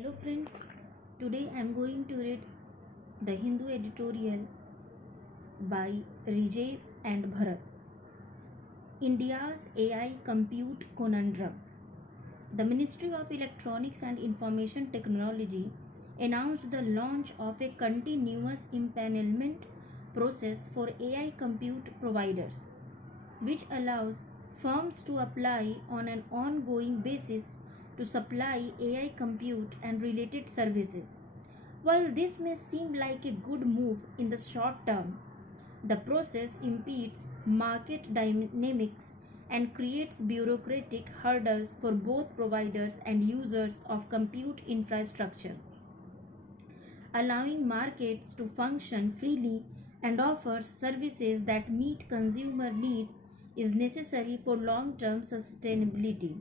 Hello friends, today I am going to read the Hindu editorial by Rajesh and Bharat. India's AI Compute Conundrum. The Ministry of Electronics and Information Technology announced the launch of a continuous empanelment process for AI compute providers, which allows firms to apply on an ongoing basis to supply AI compute and related services. While this may seem like a good move in the short term, the process impedes market dynamics and creates bureaucratic hurdles for both providers and users of compute infrastructure. Allowing markets to function freely and offer services that meet consumer needs is necessary for long-term sustainability.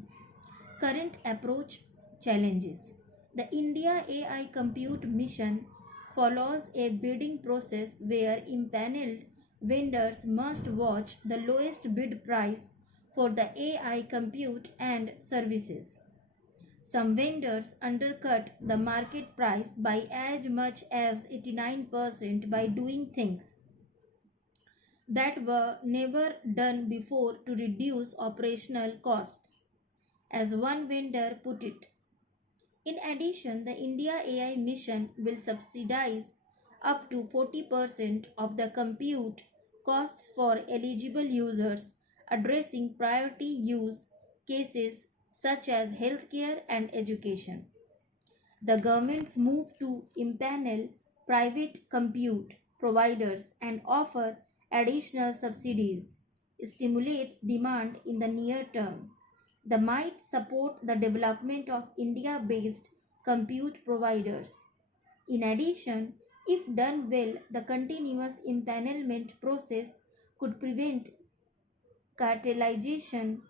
Current approach challenges. The India AI Compute Mission follows a bidding process where impaneled vendors must watch the lowest bid price for the AI compute and services. Some vendors undercut the market price by as much as 89% by doing things that were never done before to reduce operational costs. As one vendor put it, in addition, the India AI mission will subsidize up to 40% of the compute costs for eligible users, addressing priority use cases such as healthcare and education. The government's move to impanel private compute providers and offer additional subsidies stimulates demand in the near term. The might support the development of India-based compute providers. In addition, if done well, the continuous empanelment process could prevent cartelization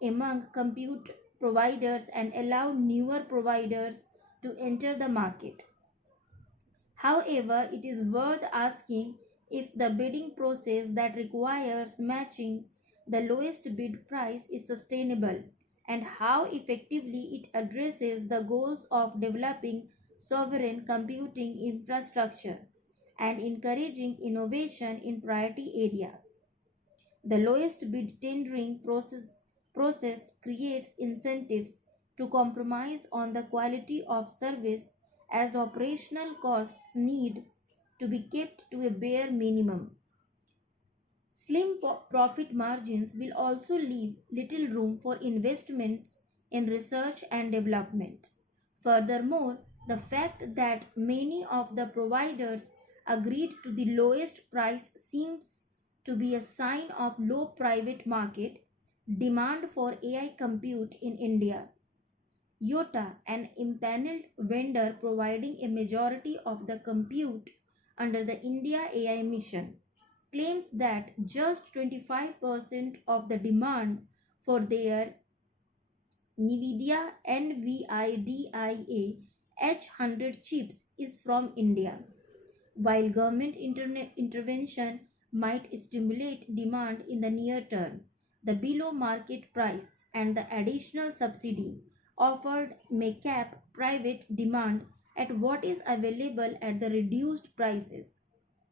among compute providers and allow newer providers to enter the market. However, it is worth asking if the bidding process that requires matching the lowest bid price is sustainable and how effectively it addresses the goals of developing sovereign computing infrastructure and encouraging innovation in priority areas. The lowest bid tendering process creates incentives to compromise on the quality of service as operational costs need to be kept to a bare minimum. Slim profit margins will also leave little room for investments in research and development. Furthermore, the fact that many of the providers agreed to the lowest price seems to be a sign of low private market demand for AI compute in India. Yota, an impaneled vendor providing a majority of the compute under the India AI mission, claims that just 25% of the demand for their Nvidia H100 chips is from India. While government intervention might stimulate demand in the near term, the below market price and the additional subsidy offered may cap private demand at what is available at the reduced prices.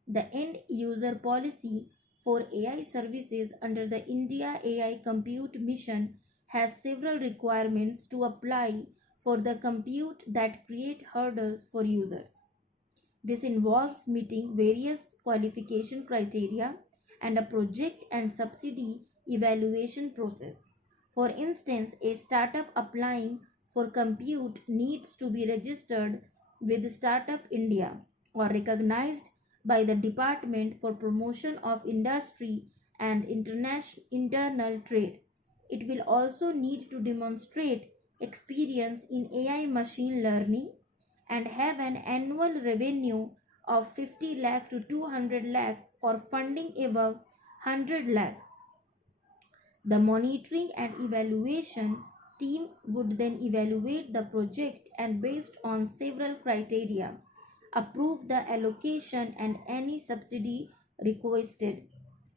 The end user policy for AI services under the India AI Compute Mission has several requirements to apply for the compute that create hurdles for users. This involves meeting various qualification criteria and a project and subsidy evaluation process. For instance, a startup applying for compute needs to be registered with Startup India or recognized by the Department for Promotion of Industry and Internal Trade. It will also need to demonstrate experience in AI machine learning and have an annual revenue of 50 lakh to 200 lakhs or funding above 100 lakh. The monitoring and evaluation team would then evaluate the project and based on several criteria approve the allocation and any subsidy requested.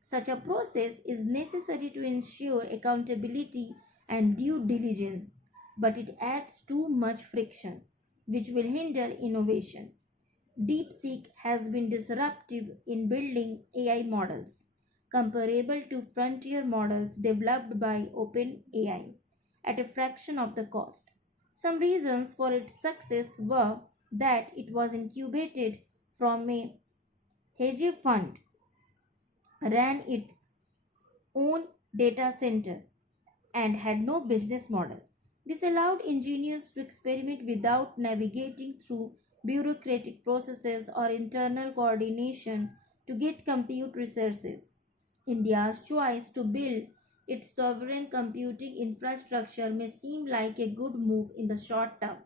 Such a process is necessary to ensure accountability and due diligence, but it adds too much friction. which will hinder innovation. DeepSeek has been disruptive in building AI models, comparable to frontier models developed by OpenAI, at a fraction of the cost. Some reasons for its success were that it was incubated from a hedge fund, ran its own data center, and had no business model. This allowed engineers to experiment without navigating through bureaucratic processes or internal coordination to get compute resources. India's choice to build its sovereign computing infrastructure may seem like a good move in the short term,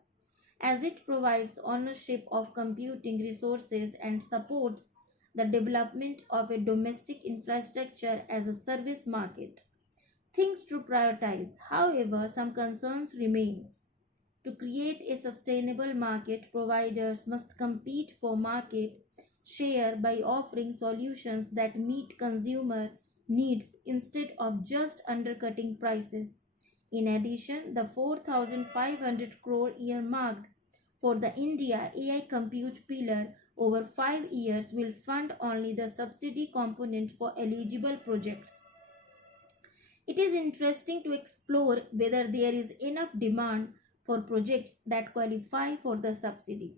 as it provides ownership of computing resources and supports the development of a domestic infrastructure as a service market. Things to prioritize. However, some concerns remain. To create a sustainable market, providers must compete for market share by offering solutions that meet consumer needs instead of just undercutting prices. In addition, the 4,500 crore earmarked for the India AI compute pillar over 5 years will fund only the subsidy component for eligible projects. It is interesting to explore whether there is enough demand for projects that qualify for the subsidy.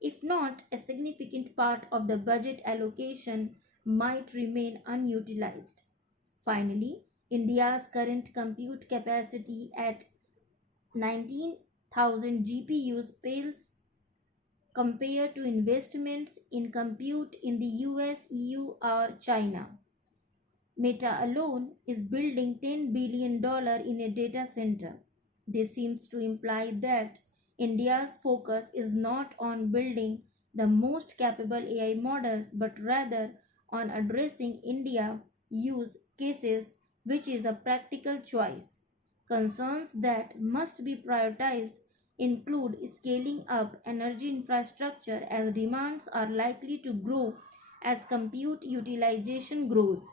If not, a significant part of the budget allocation might remain unutilized. Finally, India's current compute capacity at 19,000 GPUs pales compared to investments in compute in the US, EU, or China. Meta alone is building $10 billion in a data center. This seems to imply that India's focus is not on building the most capable AI models but rather on addressing India use cases, which is a practical choice. Concerns that must be prioritized include scaling up energy infrastructure as demands are likely to grow as compute utilization grows.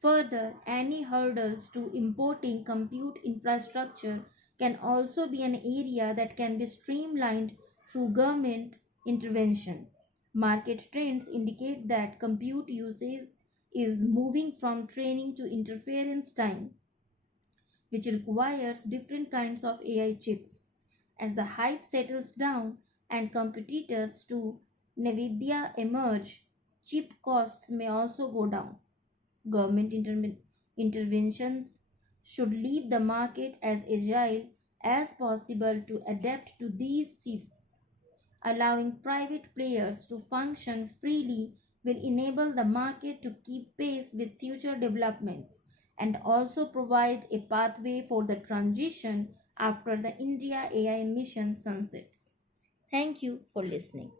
Further, any hurdles to importing compute infrastructure can also be an area that can be streamlined through government intervention. Market trends indicate that compute usage is moving from training to inference time, which requires different kinds of AI chips. As the hype settles down and competitors to Nvidia emerge, chip costs may also go down. Government interventions should leave the market as agile as possible to adapt to these shifts. Allowing private players to function freely will enable the market to keep pace with future developments and also provide a pathway for the transition after the India AI mission sunsets. Thank you for listening.